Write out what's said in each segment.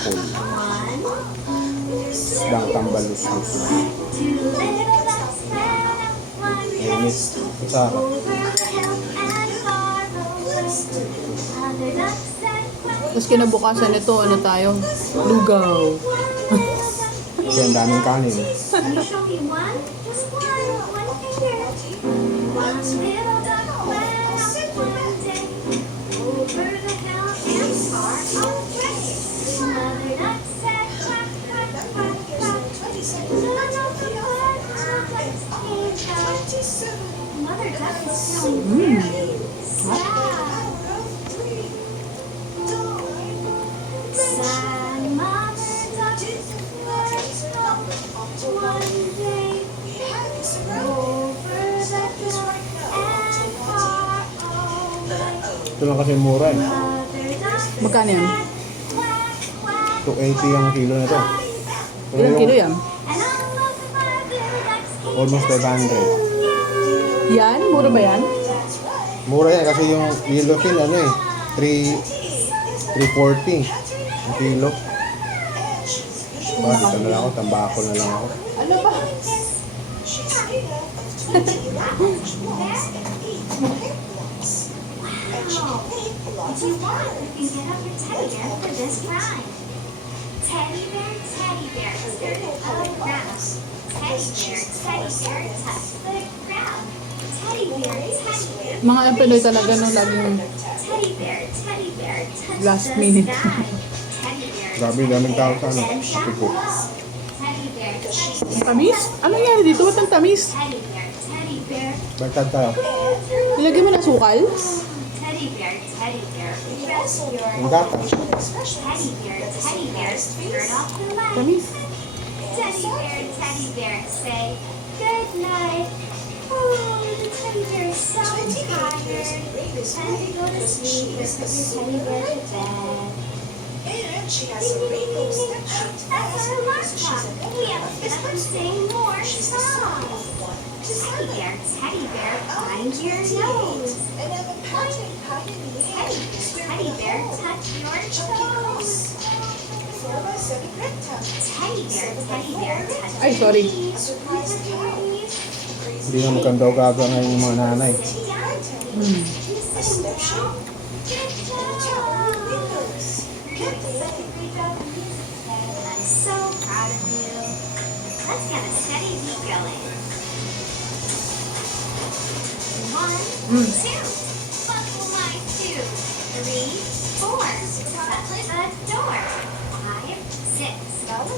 Tambakol. Isdang tambalus-lus. Init. Masarap. Tapos kinabukasan nito, ano tayo? Lugaw. Kasi ang daming kanin. Ito lang kasi mura eh. Magkano yan? 280 ang kilo na ito. Pero Ilang yung kilo yan? almost 500. Yan? Mura ba yan? Mura yan kasi yung yellowfin ano eh. 340 ang kilo. Dito na lang ako, tambakol na lang ako. Ano ba? If you want, you can get up your teddy bear for this ride. Teddy bear, skirt of the ground. Teddy bear, touch the ground. Teddy bear, Mga Pinoy talaga no, laging teddy bear, touch Last the minute. sky. Teddy bear, Grabe, daming tao sa ano, Apico. teddy bear, ang tamis. Ano nangyari dito? Ba't ang tamis? teddy bear, Baliktad tayo. Nilagay mo na sukal? teddy bear, rest your Ang gata. teddy bear, skirt off the line. Tamis. Teddy bear, say good night. Oh, the teddy bear is so tired. Time to go to sleep or put your teddy bear to bed. And she has a rainbow snapshot. That's our alarm clock. We have to get up and sing more songs. Teddy bear, find your nose. And I'm a pattern pioneer. Teddy bear, touch your toes. 4x7 rectangle. Teddy bear, touch Ay, sorry. A surprise cow. Hindi na magkandaw gaga ngayon yung mga nanay. A step shape. And a tower of windows. Get the I'm so proud of you. Let's get a steady beat going. 1, 2, buckle my shoe. 3, 4, touch the door. 5, 6,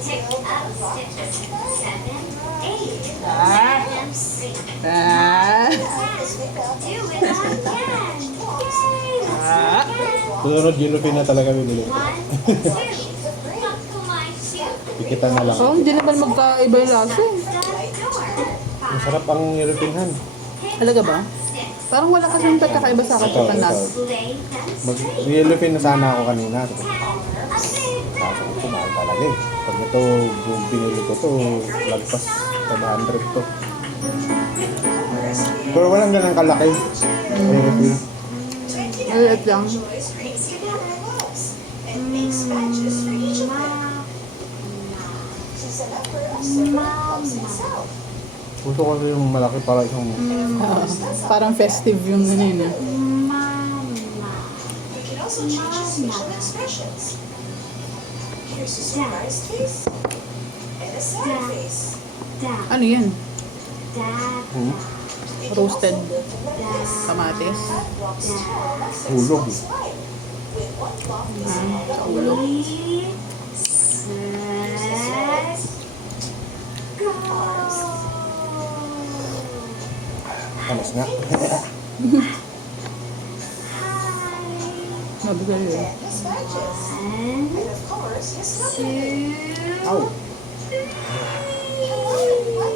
pick up sticks. 7, 8, Ah. 6, Ah. 10. Do it again. Yay! Let's Ah. do it again. Sunod yellowfin na talaga bibili. 1, 2, buckle my shoe. Ikita na lang. Oh, hindi naman magkaiba yung lasa eh. Masarap ang yellowfinhan. Talaga ba? Parang wala kasing pagkakaiba sa akin Ito, sa panas. Mag-yellowfin na sana ako kanina. Kaso ko mahal talaga eh. Pag ito, binili ko to, lagpas 700 to. Pero walang ganang kalaki. Yellowfin. Maliit lang. toys brings together loves and makes matches for each of them. She's a member of Silver Clubs himself. Gusto ko yung malaki para isang Parang festive yung ganyan eh. You can also change his facial expressions. Here's a surprised face and a sad face. Ano yan? hmm, You can Roasted also live in the maze. kamatis. Walks tall, hulog. smile with one lofty Sa smile. ulo. Panas nga. Mabigal eh. And his badges. And of course, his number. Ow!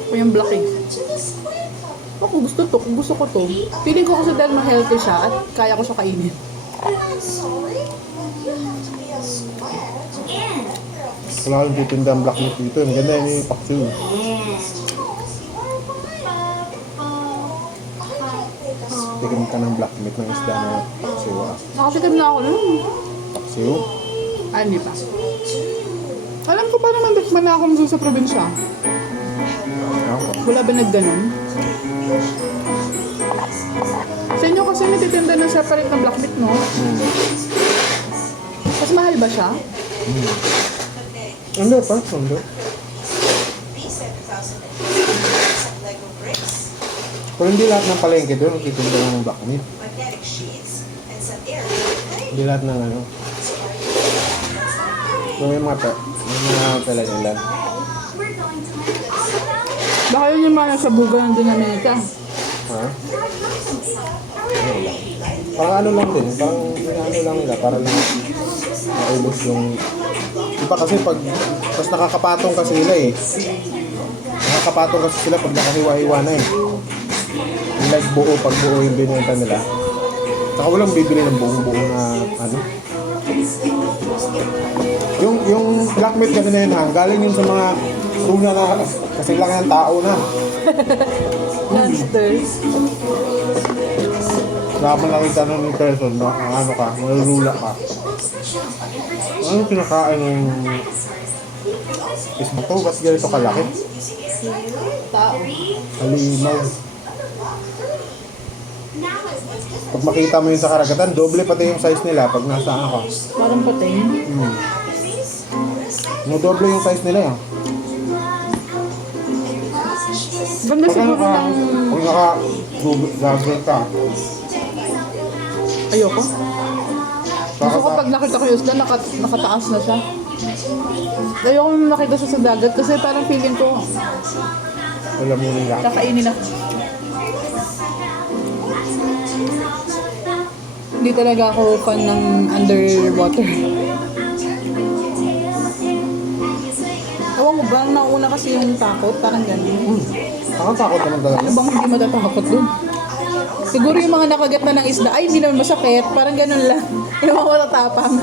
O yung black eh. To the Square Club. Ako gusto to. Kung gusto ko to. Feeling ko kasi dahil ma-healthy siya at kaya ko siya kainin. I'm sorry, but you have to be a square to be a member of the Wala kang titindang black meat dito. Ang ganda yung paksiw. Schools. You are fine. I can't make a square. Tikim ka ng black meat ng isda na paksiw. Nakatikim na ako nun. Paksiw? Ah, hindi pa. To Alam ko pa naman tikman na ako sa probinsya. Ako. Wala ba nagganon? Sa inyo kasi natitinda ng separate na black meat, no? Mas mahal ba siya? Hindi pa, hindi. These 7,000 some Lego bricks, Pero hindi lahat ng palengke doon, nagtitinda ng black meat. magnetic sheets, and some air. Hindi lahat ng ano. So, may mga pala nila. We're going to learn all about Baka yun yung mga nasa buga ng dinamita. Ha? Parang ano lang din, parang ano lang nila, para lang maubos yung... Iba kasi pag, mas nakakapatong kasi sila eh. Nakakapatong kasi sila pag nakahiwa-hiwa na eh. Like buo, pag buo yung binenta nila. Saka walang bibili ng buong-buo na ano. Yung black meat kasi na yun ha, galing yun sa mga tuna na kasi lang ng tao na. Monsters. Laban nakita ng person na ano ka, malulula ka. Ano yung kinakain ng ismo to? Ba't ganito kalaki? Tao. Halimaw. Pag makita mo yun sa karagatan, doble pati yung size nila pag nasa ano ka. Parang puting. Doble yung size nila yan. Ganda Pag ano siguro ka, ng... pag naka-gagawin ka, Ayoko. Gusto ko baka pag nakita ko yung isda, nakataas na siya. Ayoko nung nakita siya sa dagat kasi parang feeling ko wala mo nila. kakainin na. Hindi talaga ako fan ng underwater. Ewan ko ba, nauna kasi yung takot, parang gano'n. Nakatakot naman talaga. Ano bang hindi matatakot dun? Siguro yung mga nakagat na ng isda, ay hindi naman masakit, parang gano'n lang. Yung mga matatapang.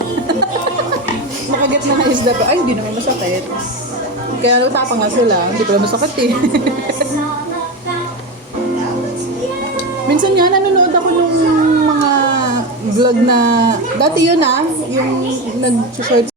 Nakagat na ng isda pa, ay hindi naman masakit. Kaya natapang nga sila, hindi pala masakit eh. Minsan nga nanonood ako nung mga vlog na, dati yun yung nag-short